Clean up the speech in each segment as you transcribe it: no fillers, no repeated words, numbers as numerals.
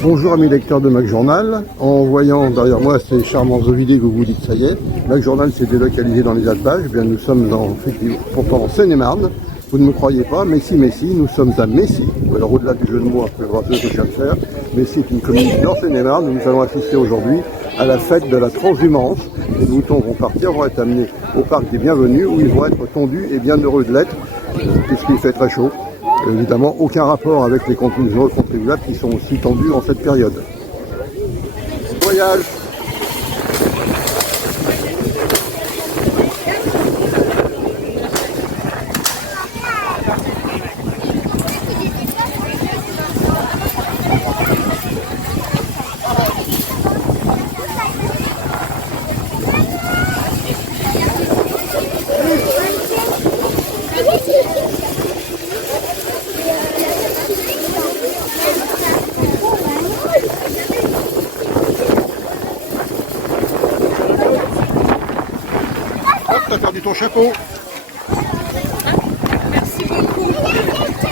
Bonjour amis lecteurs de Mac Journal. En voyant derrière moi ces charmants ovidés, vous vous dites ça y est, Mac Journal s'est délocalisé dans les Alpages. Eh bien, nous sommes pourtant en Seine-et-Marne. Vous ne me croyez pas, mais si, nous sommes à Messy. Alors au-delà du jeu de mots un peu gracieux que je viens de faire, Messy est une commune dans Seine-et-Marne. Nous allons assister aujourd'hui à la fête de la transhumance. Les moutons vont être amenés au parc des Bienvenus où ils vont être tondus et bien heureux de l'être, puisqu'il fait très chaud. Évidemment, aucun rapport avec les contribuables qui sont aussi tendus en cette période. Voyage. T'as perdu ton chapeau. Merci beaucoup.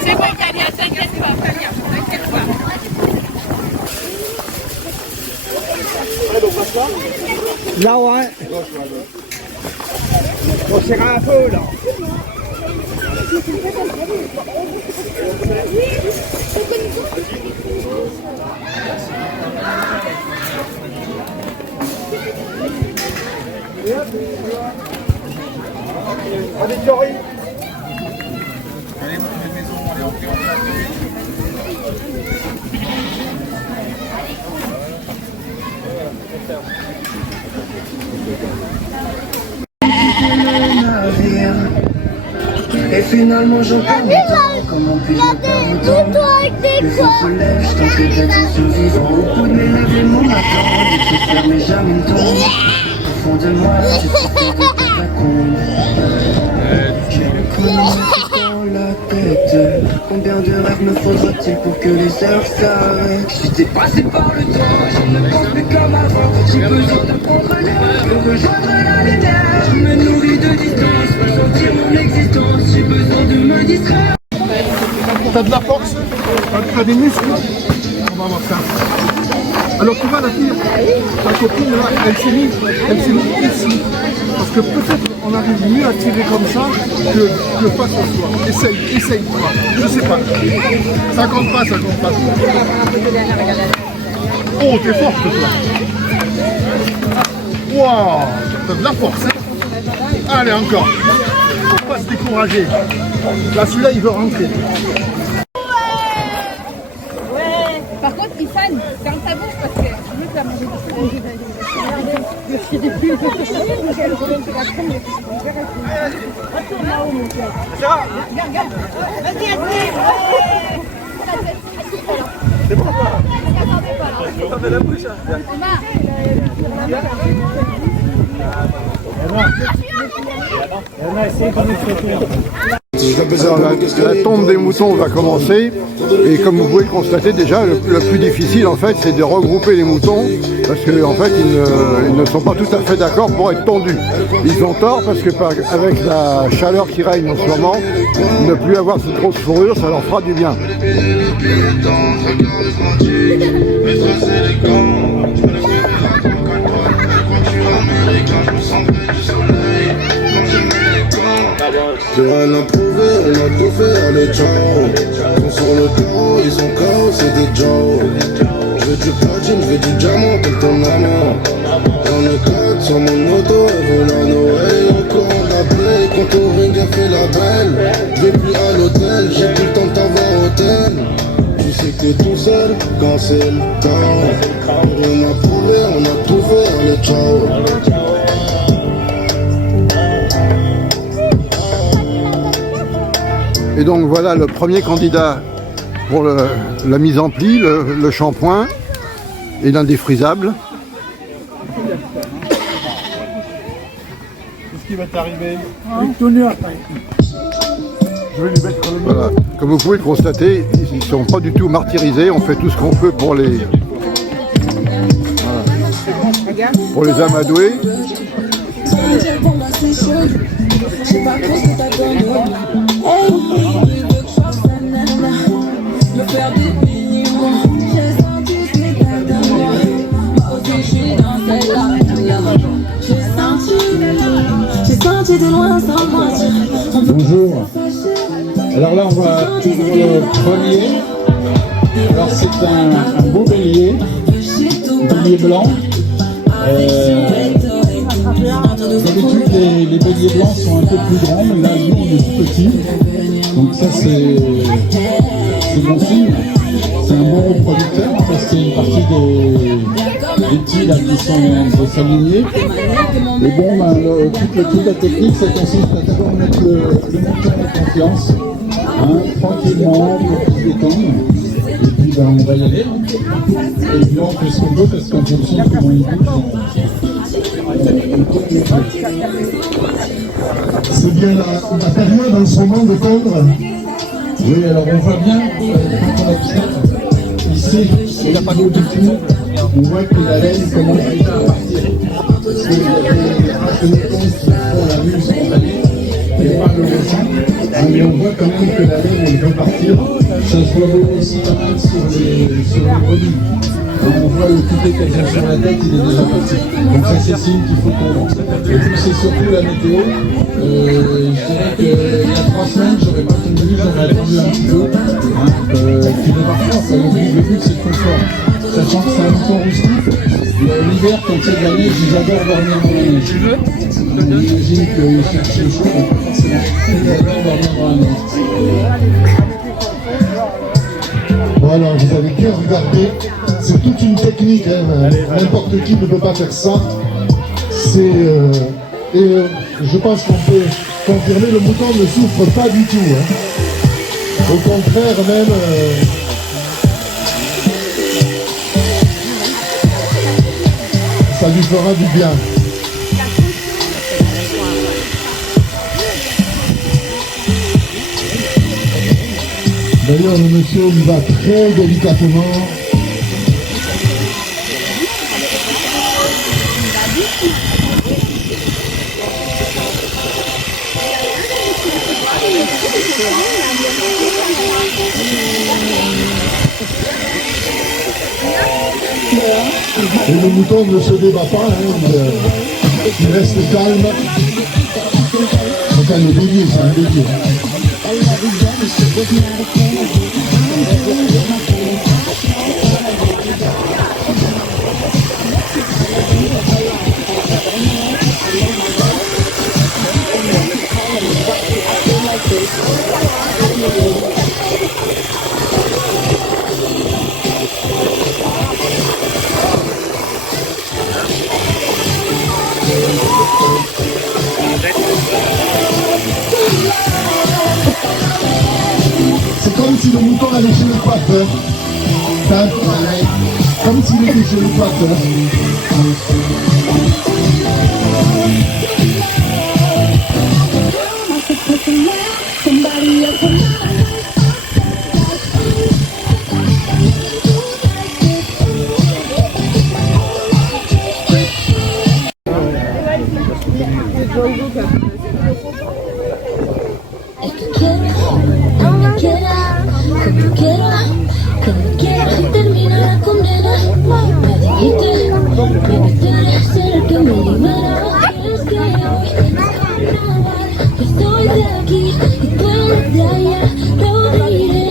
C'est bon, Tania, t'inquiète pas, Tania, t'inquiète pas. Allez, donc passe là. Là, ouais. On serra un peu, là. Allez, Thierry. Allez, vous maison, allez, Et finalement j'en perds mon temps. Comment puis-je en perdre autant? Le vent se lève, je tente d'être survivant. Au bout de mes lèvres, les mots m'attendent. Et tu fermes mais jamais ne tombe. Au fond de moi, tu te fais des catacombes. J'ai le chronomètre dans la tête. Combien de rêves me faudra-t-il pour que les heures s'arrêtent? Je suis dépassé par le temps, je ne pense plus comme avant. J'ai besoin de prendre l'air, de rejoindre la lumière. Je me nourris de distance, pour sentir mon existence. J'ai besoin de me distraire. T'as de la force, t'as des muscles. On va voir ça. Alors tu vois la fille, ta copine là, elle s'est mise ici. Parce que peut-être on arrive mieux à tirer comme ça que face au soi. Essaye toi. Je sais pas. Ça compte pas. Oh, t'es forte toi. Waouh, t'as de la force. Hein. Allez encore. Faut pas se décourager. Là celui-là il veut rentrer. Par contre, Ifan, ferme ta bouche parce que je veux que la manger. Merci des pulls. Retourne là-haut, mon cœur. Regarde. Vas-y, C'est bon, attendez la bouche. La tonte des moutons va commencer et comme vous pouvez le constater déjà, le plus difficile en fait c'est de regrouper les moutons parce que en fait ils ne sont pas tout à fait d'accord pour être tondus. Ils ont tort parce que avec la chaleur qui règne en ce moment, ne plus avoir cette grosse fourrure ça leur fera du bien. C'est rien à prouver, on a tout fait, allez ciao. Ils sont sur le dos, ils sont chaos, c'est des Joe. Je veux du platine, je veux du diamant comme ton amant. J'en ai 4 sur mon auto, elle veut la Noël. Encore la play, quand au ring elle fait la belle. Je vais plus à l'hôtel, j'ai plus le temps de t'avoir au hôtel. Tu sais que t'es tout seul quand c'est le temps. Rien à prouver, on a tout fait, allez ciao. Et donc voilà le premier candidat pour la mise en pli, le shampoing et l'indéfrisable. Qu'est-ce qui va t'arriver? Tout nu après. Je vais lui mettre le Voilà. Comme vous pouvez le constater, ils ne sont pas du tout martyrisés, on fait tout ce qu'on peut pour les amadouer. bonjour. Alors là, on va ouvrir le premier. Alors c'est un beau bélier blanc. D'habitude, les béliers blancs sont un peu plus grands, mais là, lui, il est tout petit. Donc ça, c'est bon signe. C'est un bon reproducteur, parce que c'est une partie des petits là, qui sont de s'aligner. Et bon, toute la technique, ça consiste à d'abord mettre le mouton en confiance, hein, tranquillement, pour qu'il se détende. Et puis on va y aller. Et puis on fait ce qu'on veut, parce qu'en fonction de comment il bouge. C'est bien la période en ce moment de tondre. Oui, alors on voit bien, quand on observe, ici, au niveau du cou, on voit que la laine commence déjà à partir. Parce qu'il y a des races de moutons qui font la mue spontanée, et pas le récent. Mais on voit quand même que la laine, elle veut partir. Ça se voit aussi pas mal sur les brebis. On voit le coupé qu'elle a sur la tête, il est déjà parti. Donc ça c'est signe qu'il faut qu'on lance. Et puis c'est surtout la météo. Je dirais qu'il y a 3 semaines, j'aurais pas tendu, j'aurais attendu un petit peu. Puis le parfois, le but c'est le confort. Sachant que c'est un mouton rustique. L'hiver, quand c'est de la neige, ils adorent dormir dans la neige. Tu veux? J'imagine qu'ils cherchent le chaud, donc forcément, ils adorent dormir dans la neige. Voilà, vous avez bien regardé. C'est toute une technique, hein. N'importe qui ne peut pas faire ça. Je pense qu'on peut confirmer, le mouton ne souffre pas du tout, hein. Au contraire même, ça lui fera du bien. D'ailleurs, le monsieur il va très délicatement. Et le mouton ne se débat pas, hein, il reste calme. Enfin, le bélier, c'est un bélier. C'est comme si le mouton allait chez le coiffeur. Comme s'il était chez le coiffeur. Termina la condena. Me dijiste que querías ser el que me libera. Es que hoy es carnaval. Yo estoy de aquí y tú eres de allá. Lo diré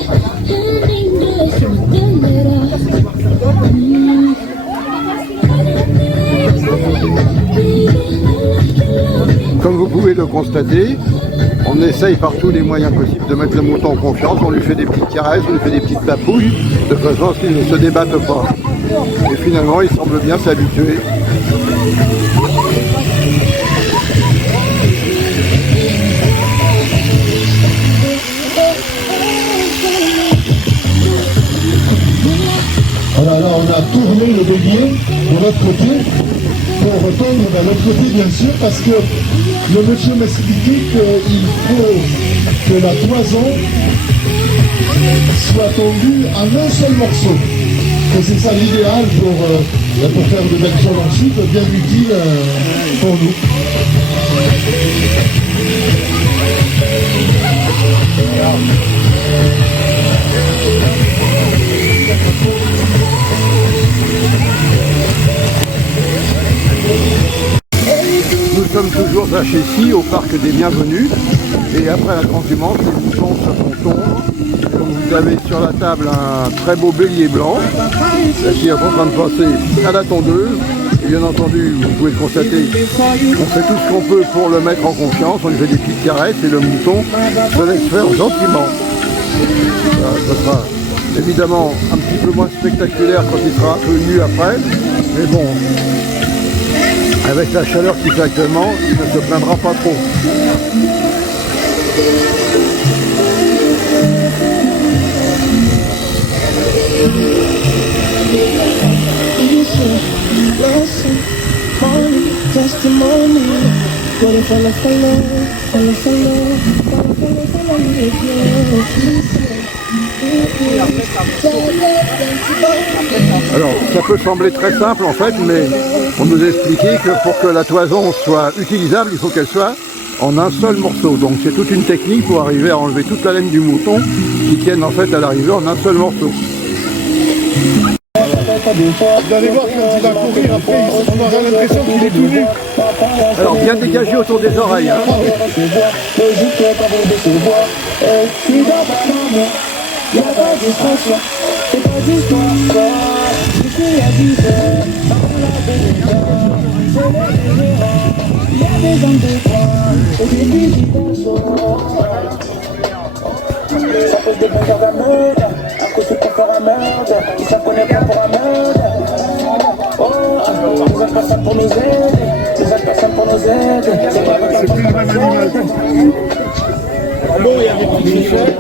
en inglés y me entenderás. Comme vous pouvez le constater, on essaye par tous les moyens possibles de mettre le mouton en confiance. On lui fait des petites caresses, on lui fait des petites papouilles, de façon à ce qu'il ne se débatte pas. Et finalement, il semble bien s'habituer. Voilà, là on a tourné le bélier de l'autre côté pour retourner de l'autre côté bien sûr parce que le monsieur m'explique qu'il faut que la toison soit tondue en un seul morceau. Que c'est ça l'idéal pour faire de belles choses ensuite, bien utile pour nous. Nous sommes toujours vaches ici au parc des Bienvenus. Et après la transhumance, les moutons se font tondre. Donc vous avez sur la table un très beau bélier blanc qui est en train de passer à la tondeuse. Et bien entendu, vous pouvez le constater, on fait tout ce qu'on peut pour le mettre en confiance. On lui fait des petites caresses et le mouton se laisse faire gentiment. Ça sera évidemment un petit peu moins spectaculaire quand il sera un peu nu après. Mais bon, avec la chaleur qu'il fait actuellement, il ne se plaindra pas trop. Alors, ça peut sembler très simple en fait, mais on nous a expliqué que pour que la toison soit utilisable, il faut qu'elle soit en un seul morceau. Donc c'est toute une technique pour arriver à enlever toute la laine du mouton qui tienne en fait à l'arrivée en un seul morceau. Vous allez voir quand il va courir après, on aura l'impression qu'il est tout nu. Alors bien dégagé autour des oreilles. Hein. Ça pose des bons gardes à mode, à cause de faire à merde, qui s'en connaît pas pour la merde. Oh, nous avons personne pour nous aider, nous avons personne pour nous aider. C'est plus le même animal. Ah bon, il y avait pas de fait.